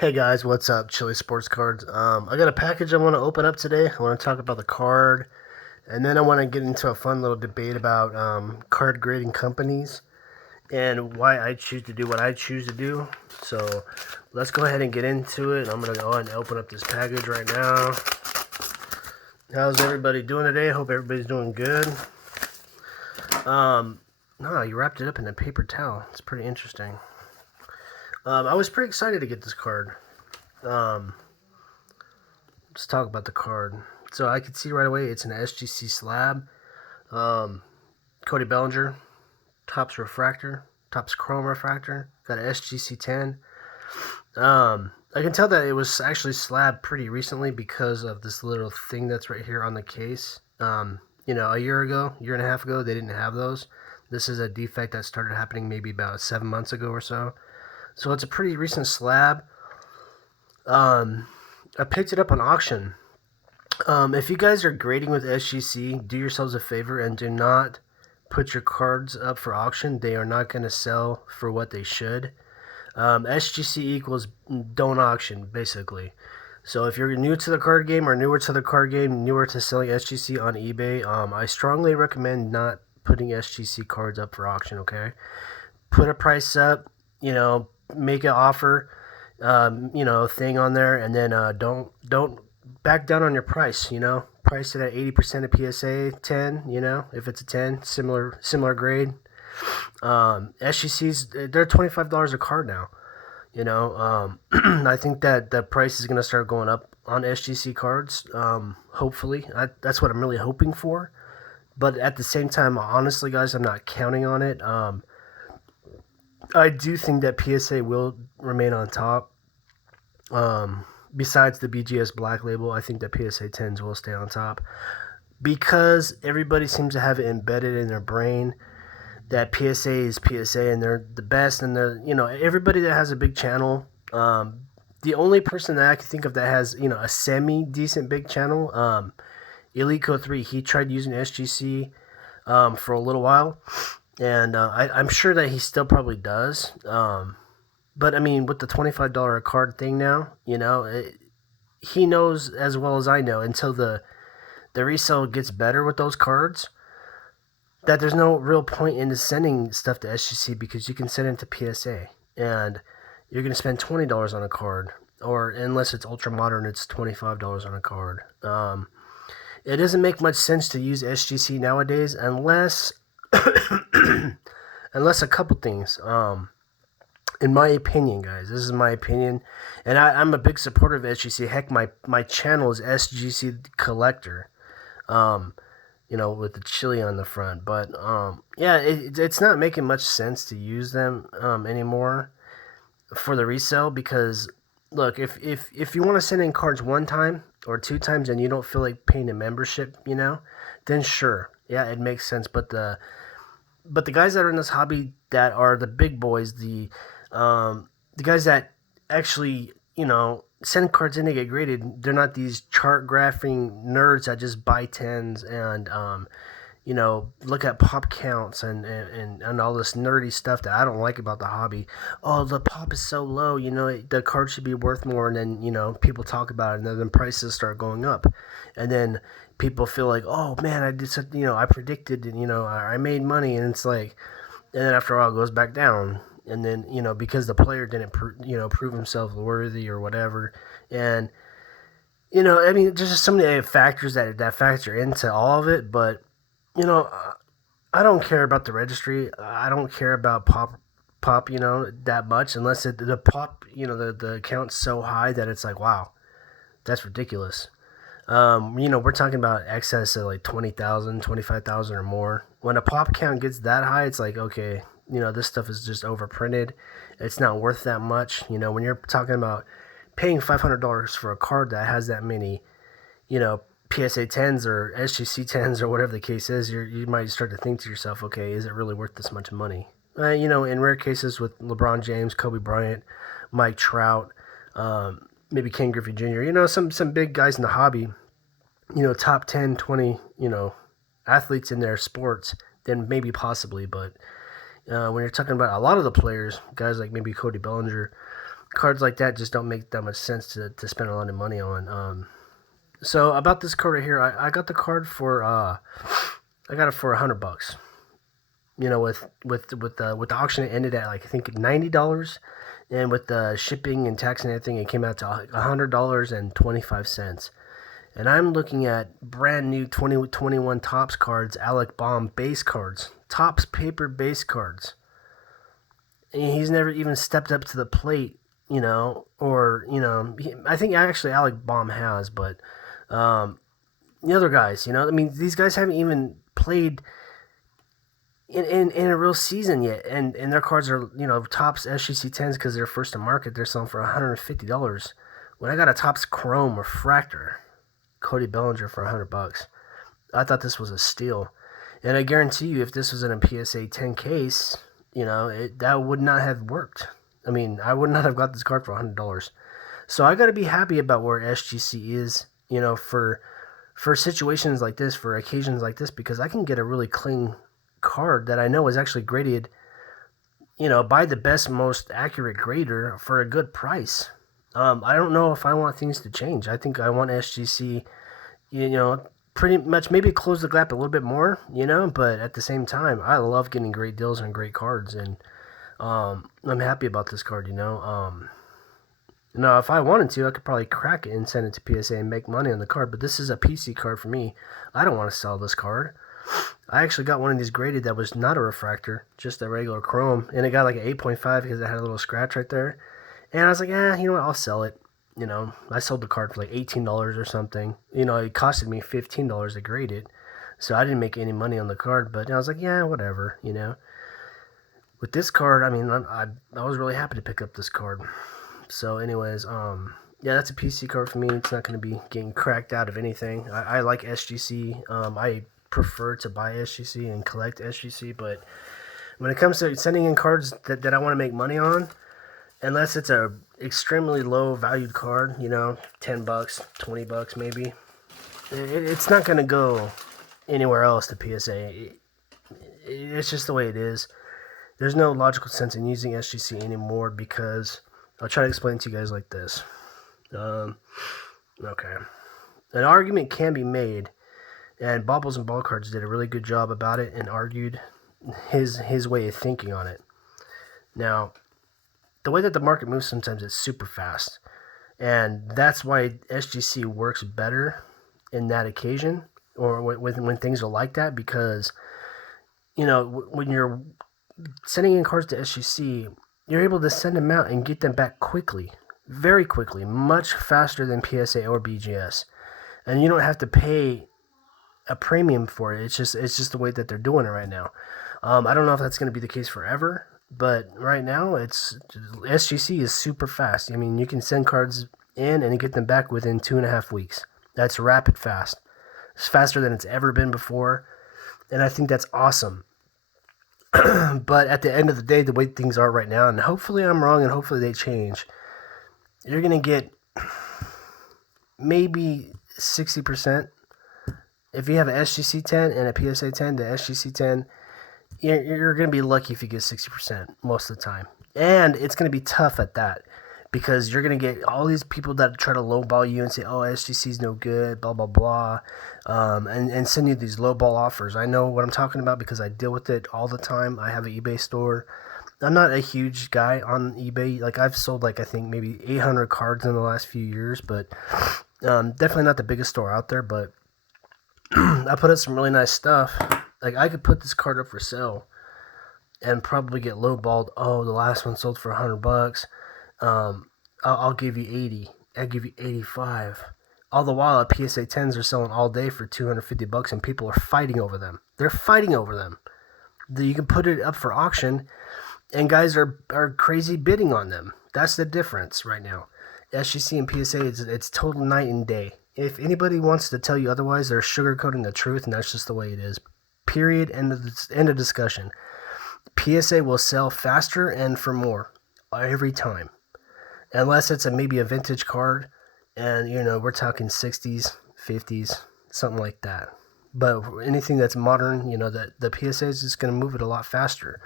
Hey guys, what's up? Chili Sports Cards. I got a package I want to open up today. I want to talk about the card, and then I want to get into a fun little debate about card grading companies and why I choose to do what I choose to do. So let's go ahead and get into it. I'm gonna go ahead and open up this package right now. How's everybody doing today? Hope everybody's doing good. No, you wrapped it up in a paper towel. It's pretty interesting. I was pretty excited to get this card. Um, let's talk about the card. So I can see right away it's an SGC slab. Cody Bellinger, Topps refractor, Topps chrome refractor. Got an SGC 10. I can tell that it was actually slabbed pretty recently because of this little thing that's right here on the case. A year ago, year and a half ago, they didn't have those. This is a defect that started happening maybe about 7 months ago or so. So it's a pretty recent slab. I picked it up on auction. If you guys are grading with SGC, do yourselves a favor and do not put your cards up for auction. They are not going to sell for what they should. SGC equals don't auction, basically. So if you're new to the card game or newer to the card game, newer to selling SGC on eBay, I strongly recommend not putting SGC cards up for auction, okay? Put a price up, make an offer, thing on there, and then don't back down on your price. Price it at 80% of PSA 10. If it's a 10, similar grade. SGCs, they're $25 a card now. I think that the price is gonna start going up on SGC cards. Hopefully, that's what I'm really hoping for. But at the same time, honestly, guys, I'm not counting on it. I do think that PSA will remain on top. Besides the BGS Black Label, I think that PSA 10s will stay on top because everybody seems to have it embedded in their brain that PSA is PSA and they're the best, and everybody that has a big channel. The only person that I can think of that has a semi decent big channel, Elite 3, he tried using SGC for a little while, and I'm sure that he still probably does. But I mean, with the $25 a card thing now, he knows as well as I know until the resale gets better with those cards that there's no real point in sending stuff to SGC because you can send it to PSA and you're going to spend $20 on a card, or unless it's ultra modern, it's $25 on a card. It doesn't make much sense to use SGC nowadays unless unless a couple things. In my opinion, guys, this is my opinion, and I'm a big supporter of SGC. Heck, my channel is SGC Collector, with the chili on the front. But it's not making much sense to use them anymore for the resale because, look, if you want to send in cards one time or two times and you don't feel like paying a membership, then sure, yeah, it makes sense. But the guys that are in this hobby that are the big boys, the guys that actually, send cards in to get graded, they're not these chart graphing nerds that just buy tens and, look at pop counts and all this nerdy stuff that I don't like about the hobby. Oh, the pop is so low, the card should be worth more, and then, people talk about it, and then prices start going up. And then people feel like, oh, man, I did something, I predicted, and, I made money, and it's like, and then after a while it goes back down. And then, because the player didn't, prove himself worthy or whatever. And, I mean, there's just so many factors that factor into all of it. But, I don't care about the registry. I don't care about pop, that much unless the pop, the account's so high that it's like, wow, that's ridiculous. We're talking about excess of like 20,000, 25,000 or more. When a pop count gets that high, it's like, okay, this stuff is just overprinted. It's not worth that much. When you're talking about paying $500 for a card that has that many, PSA 10s or SGC 10s or whatever the case is, you might start to think to yourself, okay, is it really worth this much money? In rare cases with LeBron James, Kobe Bryant, Mike Trout, maybe Ken Griffey Jr., some big guys in the hobby, top 10, 20, athletes in their sports, then maybe possibly. But when you're talking about a lot of the players, guys like maybe Cody Bellinger, cards like that just don't make that much sense to spend a lot of money on. So about this card right here, I got the card for I got it for $100. With the auction, it ended at like I think $90, and with the shipping and tax and everything, it came out to $100.25. And I'm looking at brand new 2021 Topps cards, Alec Baum base cards, Topps paper base cards. And he's never even stepped up to the plate, I think actually Alec Baum has, but the other guys, these guys haven't even played in a real season yet, and their cards are, Topps SGC 10s because they're first to market. They're selling for $150. When I got a Topps Chrome Refractor, Cody Bellinger for $100, I thought this was a steal. And I guarantee you, if this was in a PSA 10 case, that would not have worked. I mean, I would not have got this card for $100. So I got to be happy about where SGC is, for situations like this, for occasions like this, because I can get a really clean card that I know is actually graded, by the best, most accurate grader for a good price. I don't know if I want things to change. I think I want SGC, pretty much maybe close the gap a little bit more, but at the same time, I love getting great deals on great cards, and I'm happy about this card, Now, if I wanted to, I could probably crack it and send it to PSA and make money on the card, but this is a PC card for me. I don't want to sell this card. I actually got one of these graded that was not a refractor, just a regular chrome, and it got like an 8.5 because it had a little scratch right there. And I was like, you know what, I'll sell it. I sold the card for like $18 or something. It costed me $15 to grade it, so I didn't make any money on the card, but I was like, yeah, whatever, With this card, I was really happy to pick up this card. So anyways, yeah, that's a PC card for me. It's not going to be getting cracked out of anything. I like SGC. I prefer to buy SGC and collect SGC, but when it comes to sending in cards that I want to make money on, unless it's a extremely low valued card, $10, $20 maybe, it's not going to go anywhere else to PSA. It's just the way it is. There's no logical sense in using SGC anymore because I'll try to explain it to you guys like this. Okay. An argument can be made, and Bobbles and Ball Cards did a really good job about it and argued his way of thinking on it. Now, the way that the market moves sometimes is super fast, and that's why SGC works better in that occasion, or when things are like that, because, when you're sending in cards to SGC, you're able to send them out and get them back quickly, very quickly, much faster than PSA or BGS. And you don't have to pay a premium for it. It's just the way that they're doing it right now. I don't know if that's going to be the case forever, but right now SGC is super fast. You can send cards in and get them back within 2.5 weeks. That's rapid fast. It's faster than it's ever been before, and I think that's awesome. But at the end of the day, the way things are right now, and hopefully I'm wrong and hopefully they change, you're going to get maybe 60%. If you have an SGC 10 and a PSA 10 to SGC 10, you're going to be lucky if you get 60% most of the time. And it's going to be tough at that, because you're going to get all these people that try to lowball you and say, oh, SGC's no good, blah, blah, blah, and send you these lowball offers. I know what I'm talking about because I deal with it all the time. I have an eBay store. I'm not a huge guy on eBay. Like, I've sold, I think maybe 800 cards in the last few years, but definitely not the biggest store out there, but I put up some really nice stuff. Like, I could put this card up for sale and probably get lowballed. Oh, the last one sold for $100. I'll give you 80. I'll give you 85. All the while, PSA 10s are selling all day for $250, and people are fighting over them. They're fighting over them. You can put it up for auction, and guys are crazy bidding on them. That's the difference right now. SGC and PSA, it's total night and day. If anybody wants to tell you otherwise, they're sugarcoating the truth, and that's just the way it is. Period. End of discussion. PSA will sell faster and for more every time. Unless it's maybe a vintage card, and we're talking 60s, 50s, something like that. But anything that's modern, the PSA is just going to move it a lot faster.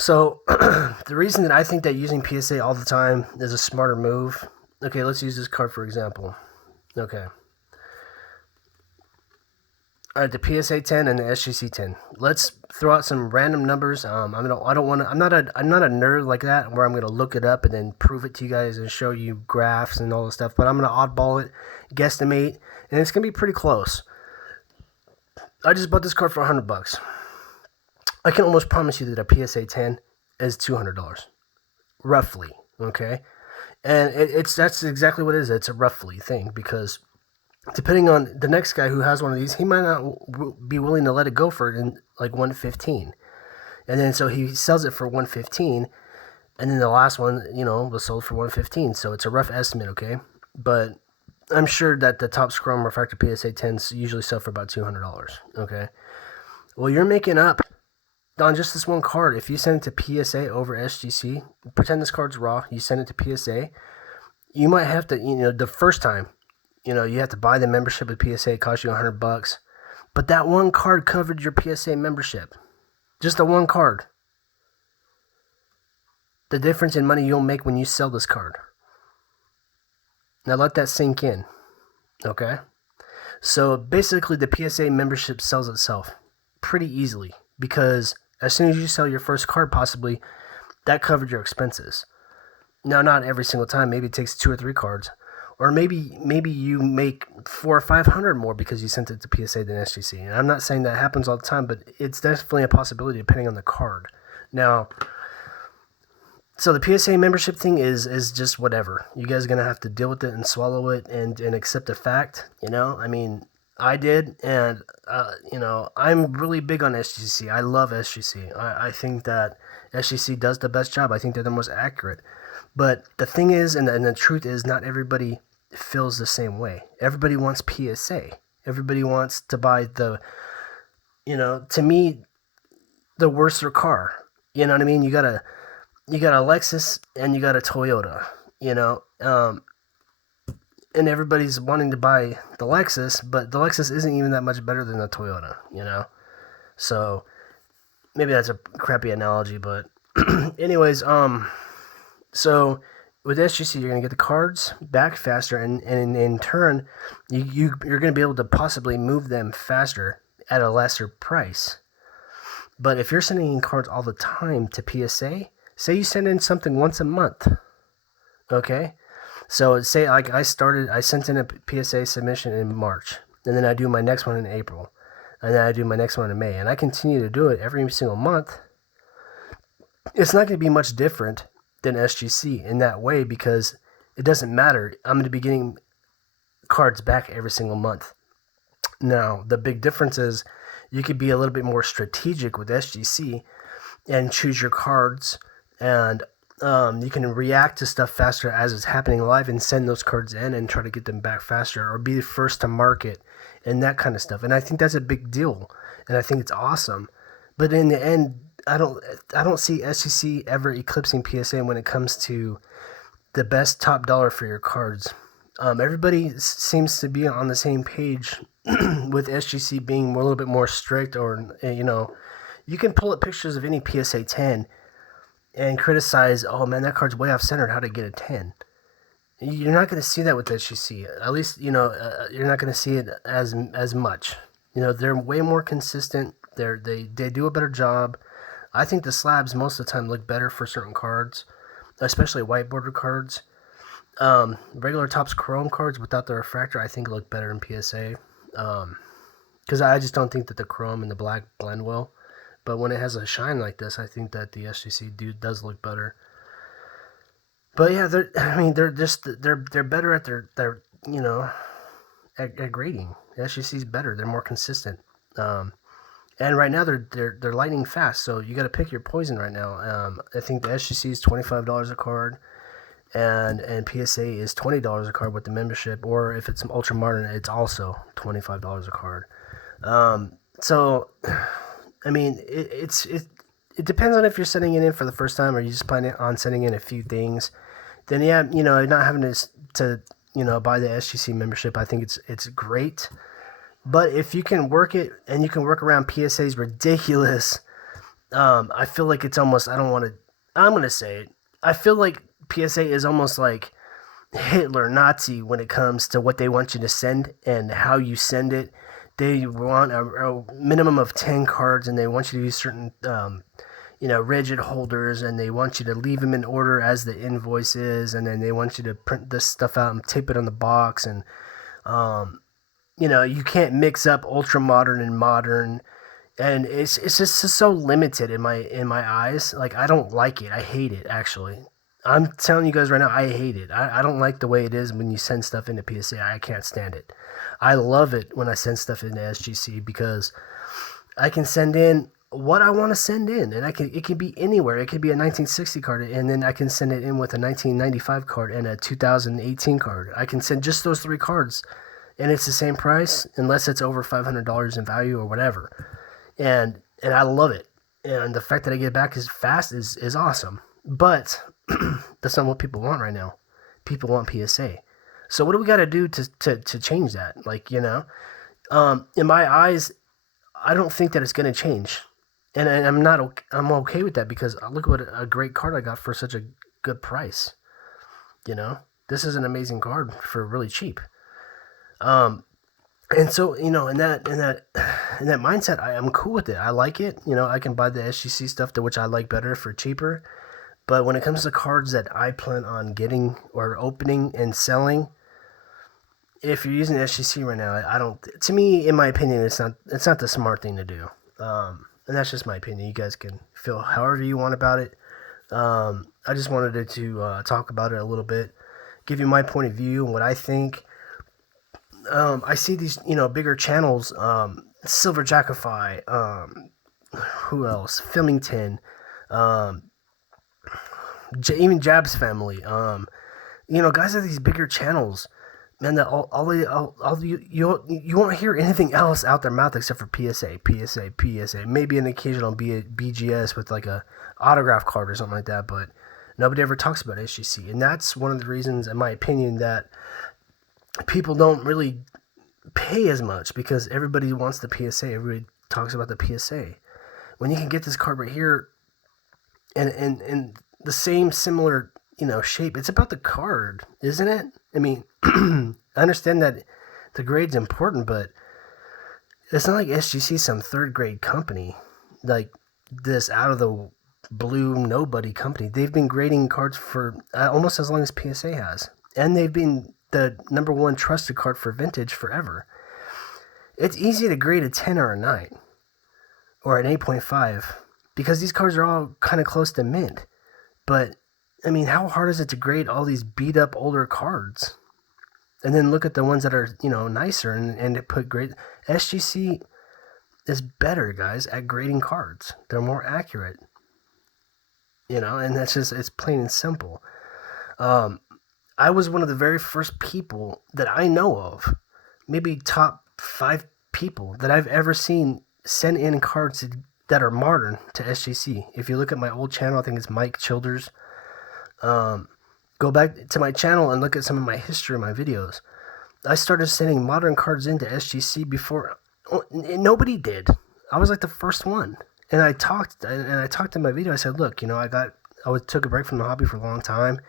So the reason that I think that using PSA all the time is a smarter move. Okay, let's use this card for example. Okay. All right, the PSA 10 and the SGC 10. Let's throw out some random numbers. I don't want to. I'm not a nerd like that where I'm gonna look it up and then prove it to you guys and show you graphs and all this stuff. But I'm gonna oddball it, guesstimate, and it's gonna be pretty close. I just bought this card for $100. I can almost promise you that a PSA 10 is $200, roughly. Okay, and that's exactly what it is. It's a roughly thing because depending on the next guy who has one of these, he might not be willing to let it go for in like 115, and then so he sells it for 115, and then the last one, was sold for 115. So it's a rough estimate, okay? But I'm sure that the top Chrome refractor PSA 10s usually sell for about $200, okay? Well, you're making up on just this one card. If you send it to PSA over SGC, pretend this card's raw, you send it to PSA, you might have to, the first time, you have to buy the membership with PSA. It costs you $100, but that one card covered your PSA membership. Just the one card. The difference in money you'll make when you sell this card. Now let that sink in. Okay? So basically the PSA membership sells itself pretty easily because as soon as you sell your first card, possibly, that covered your expenses. Now, not every single time. Maybe it takes 2 or 3 cards. Or maybe you make 400 or 500 more because you sent it to PSA than SGC. And I'm not saying that happens all the time, but it's definitely a possibility depending on the card. Now, so the PSA membership thing is just whatever. You guys are going to have to deal with it and swallow it and accept the fact, I mean, I did, and, I'm really big on SGC. I love SGC. I think that SGC does the best job. I think they're the most accurate. But the thing is, and the truth is, not everybody feels the same way. Everybody wants PSA. Everybody wants to buy the, to me, the worser car. You know what I mean? You got a Lexus and you got a Toyota, and everybody's wanting to buy the Lexus, but the Lexus isn't even that much better than the Toyota, So maybe that's a crappy analogy, but anyways, so with SGC, you're going to get the cards back faster, and in turn, you're going to be able to possibly move them faster at a lesser price. But if you're sending in cards all the time to PSA, say you send in something once a month, okay? So say like I sent in a PSA submission in March, and then I do my next one in April, and then I do my next one in May, and I continue to do it every single month. It's not going to be much different than SGC in that way because it doesn't matter. I'm going to be getting cards back every single month. Now, the big difference is you could be a little bit more strategic with SGC and choose your cards, and you can react to stuff faster as it's happening live and send those cards in and try to get them back faster or be the first to market and that kind of stuff. And I think that's a big deal, and I think it's awesome. But in the end, I don't see SGC ever eclipsing PSA when it comes to the best top dollar for your cards. Everybody seems to be on the same page with SGC being a little bit more strict, or you can pull up pictures of any PSA 10 and criticize, oh man, that card's way off center, how to get a 10. You're not going to see that with SGC. At least you're not going to see it as much. They're way more consistent. They do a better job. I think the slabs most of the time look better for certain cards, especially white border cards. Regular Topps Chrome cards without the refractor, I think look better in PSA. Because I just don't think that the Chrome and the black blend well. But when it has a shine like this, I think that the SGC does look better. But yeah, they're better at their at grading. The SGC's better. They're more consistent. And right now they're lightning fast, so you got to pick your poison right now. I think the SGC is $25 a card, and PSA is $20 a card with the membership, or if it's ultra modern, it's also $25 a card. So, I mean, it depends on if you're sending it in for the first time or you just plan on sending in a few things. Then yeah, not having to buy the SGC membership, I think it's great. But if you can work it and you can work around PSA's ridiculous I feel like it's almost, I don't want to, I'm going to say it. I feel like PSA is almost like Hitler, Nazi when it comes to what they want you to send and how you send it. They want a minimum of 10 cards, and they want you to use certain, rigid holders, and they want you to leave them in order as the invoice is, and then they want you to print this stuff out and tape it on the box. And, um, you can't mix up ultra modern and modern, and it's just so limited in my eyes. Like, I don't like it. I hate it, actually. I'm telling you guys right now, I hate it. I don't like the way it is when you send stuff into PSA. I can't stand it. I love it when I send stuff into SGC because I can send in what I want to send in, and it can be anywhere. It could be a 1960 card, and then I can send it in with a 1995 card and a 2018 card. I can send just those three cards, and it's the same price unless it's over $500 in value or whatever. And I love it. And the fact that I get it back as fast is awesome. But that's not what people want right now. People want PSA. So what do we got to do to change that? Like, in my eyes, I don't think that it's going to change. And I'm okay with that because look what a great card I got for such a good price. This is an amazing card for really cheap. And so, in that mindset, I'm cool with it. I like it. I can buy the SGC stuff which I like better for cheaper. But when it comes to cards that I plan on getting or opening and selling, if you're using SGC right now, I don't. To me, in my opinion, it's not the smart thing to do. And that's just my opinion. You guys can feel however you want about it. I just wanted to talk about it a little bit, give you my point of view and what I think. I see these, bigger channels, Silver Jackify, who else? Filmington, even Jab's family. Guys have these bigger channels, man. That you won't hear anything else out their mouth except for PSA. Maybe an occasional BGS with like a autograph card or something like that, but nobody ever talks about SGC, and that's one of the reasons, in my opinion, that people don't really pay as much because everybody wants the PSA. Everybody talks about the PSA. When you can get this card right here and the same similar, shape, it's about the card, isn't it? I mean, I understand that the grade's important, but it's not like SGC is some third grade company, like this out of the blue nobody company. They've been grading cards for almost as long as PSA has, and they've been the number one trusted card for vintage forever. It's easy to grade a 10 or a 9 or an 8.5 because these cards are all kind of close to mint. But, I mean, how hard is it to grade all these beat up older cards? And then look at the ones that are, nicer and put great. SGC is better, guys, at grading cards. They're more accurate. And it's plain and simple. I was one of the very first people that I know of, maybe top 5 people that I've ever seen send in cards that are modern to SGC. If you look at my old channel, I think it's Mike Childers. Go back to my channel and look at some of my history, my videos. I started sending modern cards into SGC before nobody did. I was like the first one, and I talked in my video. I said, look, I took a break from the hobby for a long time.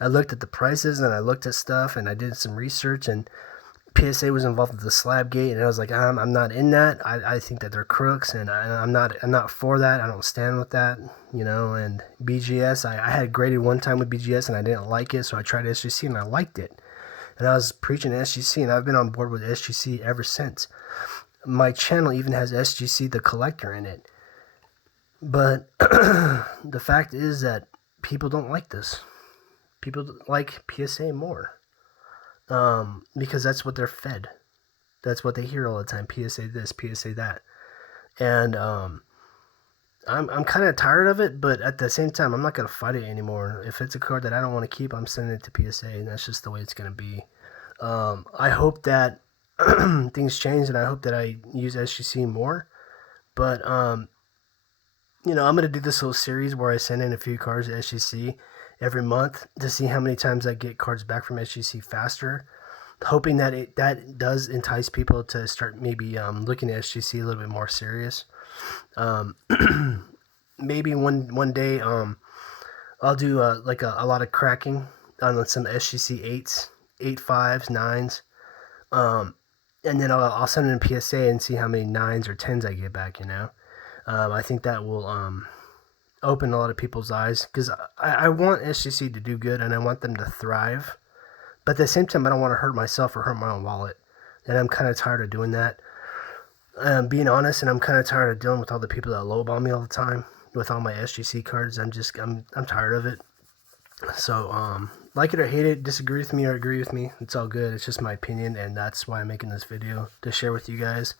I looked at the prices and I looked at stuff and I did some research, and PSA was involved with the slab gate, and I was like, I'm not in that. I think that they're crooks, and I'm not for that. I don't stand with that, and BGS, I had graded one time with BGS and I didn't like it, so I tried SGC and I liked it. And I was preaching SGC, and I've been on board with SGC ever since. My channel even has SGC the collector in it. But the fact is that people don't like this. People like PSA more. Because that's what they're fed. That's what they hear all the time. PSA this, PSA that. And I'm kind of tired of it, but at the same time, I'm not going to fight it anymore. If it's a card that I don't want to keep, I'm sending it to PSA, and that's just the way it's going to be. I hope that things change, and I hope that I use SGC more. But, I'm going to do this little series where I send in a few cards to SGC every month to see how many times I get cards back from SGC faster, hoping that that does entice people to start maybe looking at SGC a little bit more serious. maybe one day I'll do like a lot of cracking on some SGC 8s, 8.5s, 9s. And then I'll send in PSA and see how many 9s or 10s I get back, you know. I think that will open a lot of people's eyes, because I want SGC to do good and I want them to thrive. But at the same time, I don't want to hurt myself or hurt my own wallet. And I'm kind of tired of doing that. Being honest, and I'm kind of tired of dealing with all the people that lowball me all the time with all my SGC cards. I'm tired of it. So, like it or hate it, disagree with me or agree with me, it's all good. It's just my opinion, and that's why I'm making this video, to share with you guys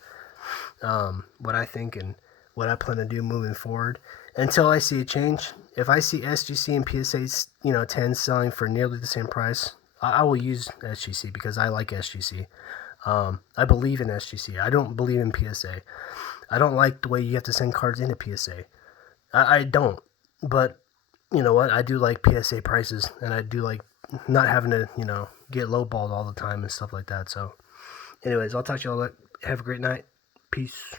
what I think and what I plan to do moving forward until I see a change. If I see SGC and PSA, 10 selling for nearly the same price, I will use SGC because I like SGC. I believe in SGC. I don't believe in PSA. I don't like the way you have to send cards into PSA. I don't. But you know what? I do like PSA prices, and I do like not having to, get lowballed all the time and stuff like that. So, anyways, I'll talk to you all. Have a great night. Peace.